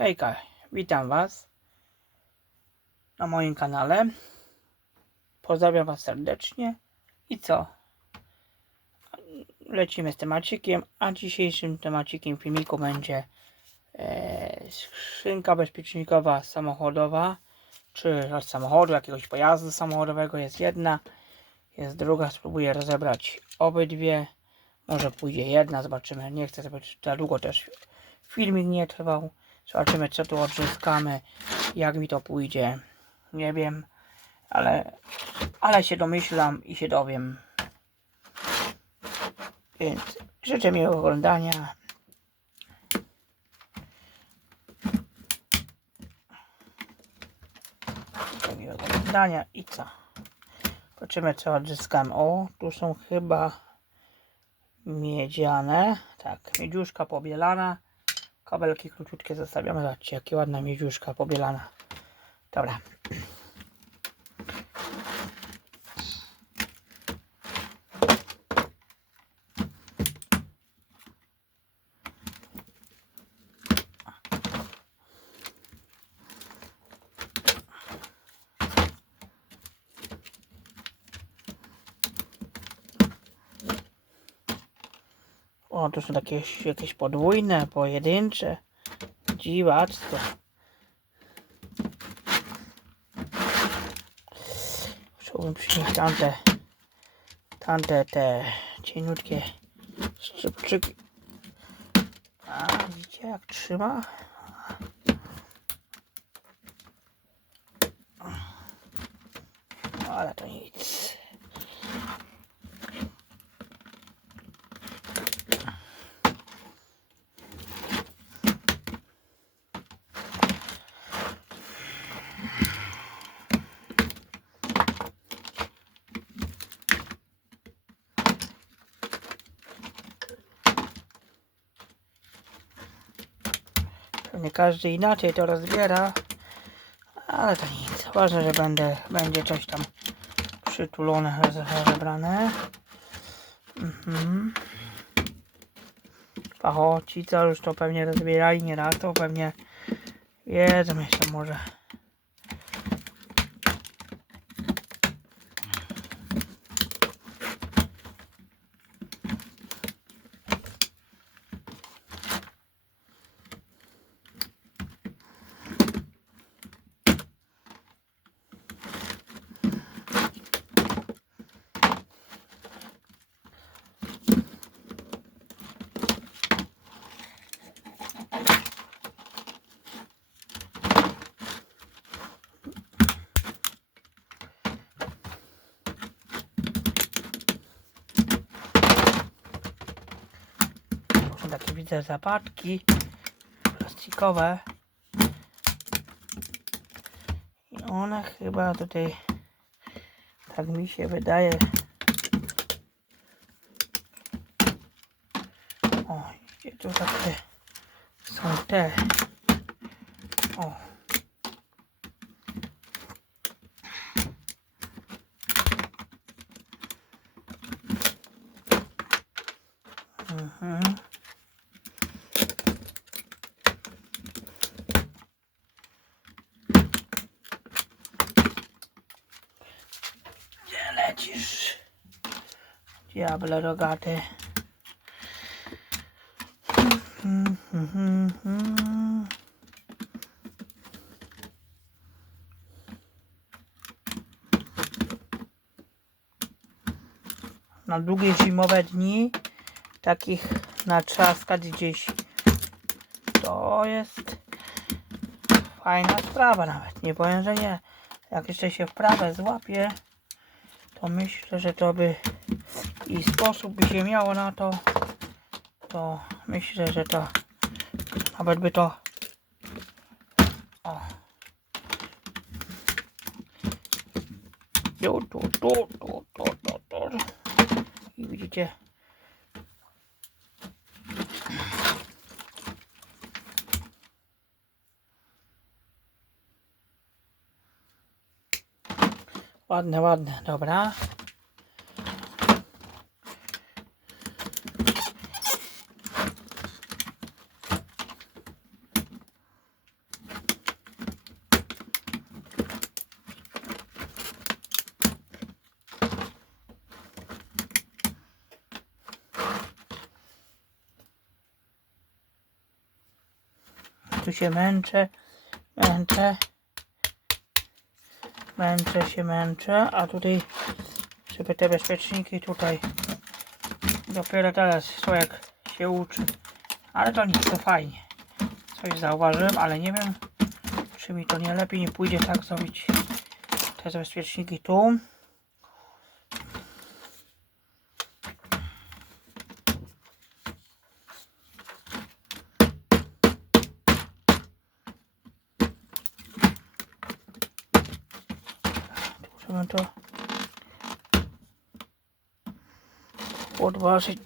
Hejka, witam Was na moim kanale. Pozdrawiam Was serdecznie. I co? Lecimy z temacikiem, a dzisiejszym temacikiem filmiku będzie e, skrzynka bezpiecznikowa samochodowa, czy od samochodu, jakiegoś pojazdu samochodowego jest jedna, jest druga, spróbuję rozebrać obydwie. Może pójdzie jedna, zobaczymy. Nie chcę, żeby za długo też filmik nie trwał. Zobaczymy, co tu odzyskamy, jak mi to pójdzie. Nie wiem, ale, ale się domyślam i się dowiem. Więc życzę miłego oglądania. Życzę miłego oglądania i co? Zobaczymy, co odzyskam. O, tu są chyba miedziane. Tak, miedziuszka pobielana. Kabelki króciutkie zostawiamy. Zobaczcie, jakie ładna miedziuszka pobielana. Dobra. O, tu są takie jakieś podwójne, pojedyncze. Dziwactwo. Musiałbym przynieść tamte, tamte te cieniutkie szczypczyki. A, widzicie jak trzyma? Ale to nic. Pewnie każdy inaczej to rozbiera, ale to nic. Ważne, że będę, będzie coś tam przytulone, roze- rozebrane. Mhm. Pachoci, co już to pewnie rozbierali nie raz, to pewnie wiedzą jeszcze może. To są takie widzę zapadki plastikowe. I one chyba tutaj, tak mi się wydaje. O, gdzie tu takie są te. O. Mhm. Gdzie lecisz? Mhm, mhm. Na długie zimowe dni takich natrzaskać gdzieś to jest fajna sprawa nawet. Nie powiem, że nie. Jak jeszcze się wprawę złapie, to myślę, że to by i sposób by się miało na to, to myślę, że to nawet by to o. Tu, tu, tu, tu, tu, tu, tu. I widzicie, Ładne, ładne, dobra. Tu się męczę, męczę, męczę się, męczę, a tutaj, żeby te bezpieczniki tutaj, dopiero teraz człowiek się uczy, ale to nic, to fajnie. Coś zauważyłem, ale nie wiem, czy mi to nie lepiej nie pójdzie tak zrobić te bezpieczniki tu. Musimy to podważyć.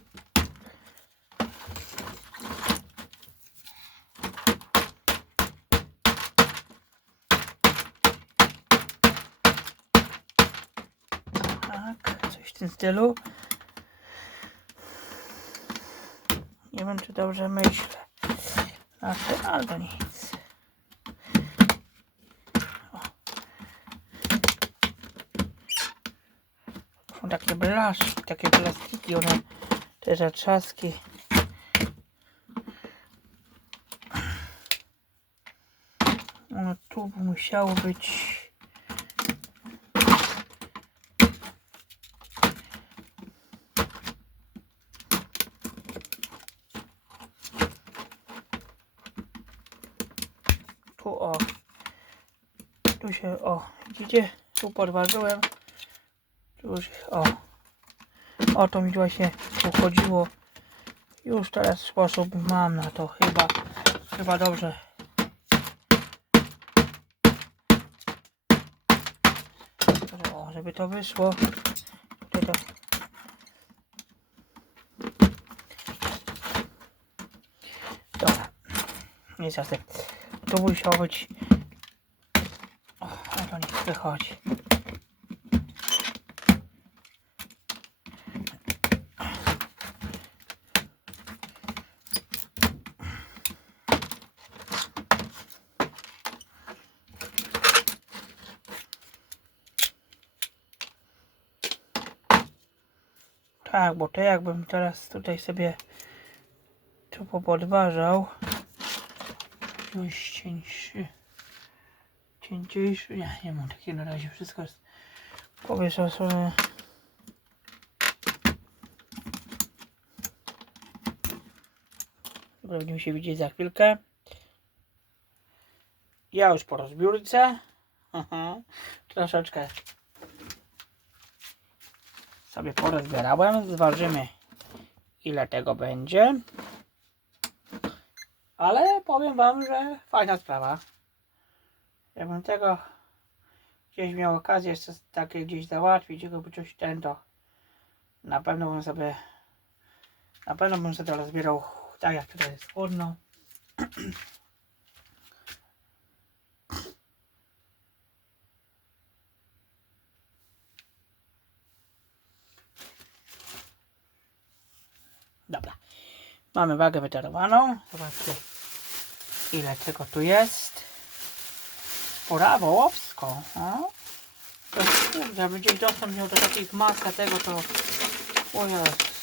Tak, coś w tym stylu. Nie wiem, czy dobrze myślę. Znaczy, ale to nic. Są takie blaszki, takie plastiki, one te zatrzaski. One tu musiało być. Tu o. Tu się o. Widzicie? Tu podważyłem. Już o. O to mi właśnie tu chodziło. Już teraz sposób mam na to chyba. Chyba dobrze. O, żeby to wyszło. Tutaj to. Dobra. Jest jasne. To musiało być. O, ale to nie wychodzi. Tak, bo to jakbym teraz tutaj sobie tu popodważał. Wziąć cieńszy. Cięciejszy. Nie, nie mam takiego na razie. Wszystko jest powieszone. Będziemy się widzieć za chwilkę. Ja już po rozbiórce. Aha. Troszeczkę sobie porozbierałem. Zważymy ile tego będzie. Ale powiem wam, że fajna sprawa. Jakbym tego gdzieś miał okazję jeszcze takie gdzieś załatwić, żeby coś ten to na pewno bym sobie na pewno bym sobie rozbierał tak jak tutaj jest chłodno. Dobra. Mamy wagę wyczarowaną. Zobaczcie ile tego tu jest. Pora wołowsko. O. To kurde, jakby gdzieś dostęp miał do takich maska tego to... O jest.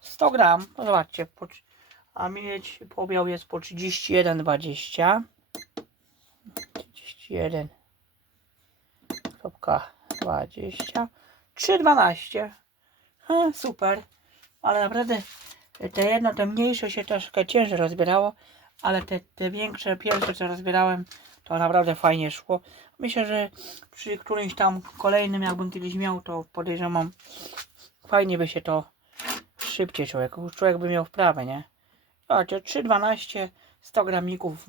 100 gram. No zobaczcie. Po, a mieć pobiał jest po 31,20. 31. Kropka 20. 3,12. Ha, super. Ale naprawdę te jedno, te mniejsze się troszkę ciężej rozbierało, ale te, te większe, pierwsze co rozbierałem, to naprawdę fajnie szło. Myślę, że przy którymś tam kolejnym, jakbym kiedyś miał, to podejrzewam, fajnie by się to szybciej człowiek, człowiek by miał wprawę, nie? Zobaczcie, 3,12, 100 gramików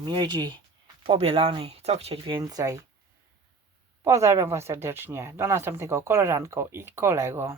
miedzi pobielanej, co chcieć więcej. Pozdrawiam Was serdecznie. Do następnego koleżanko i kolego.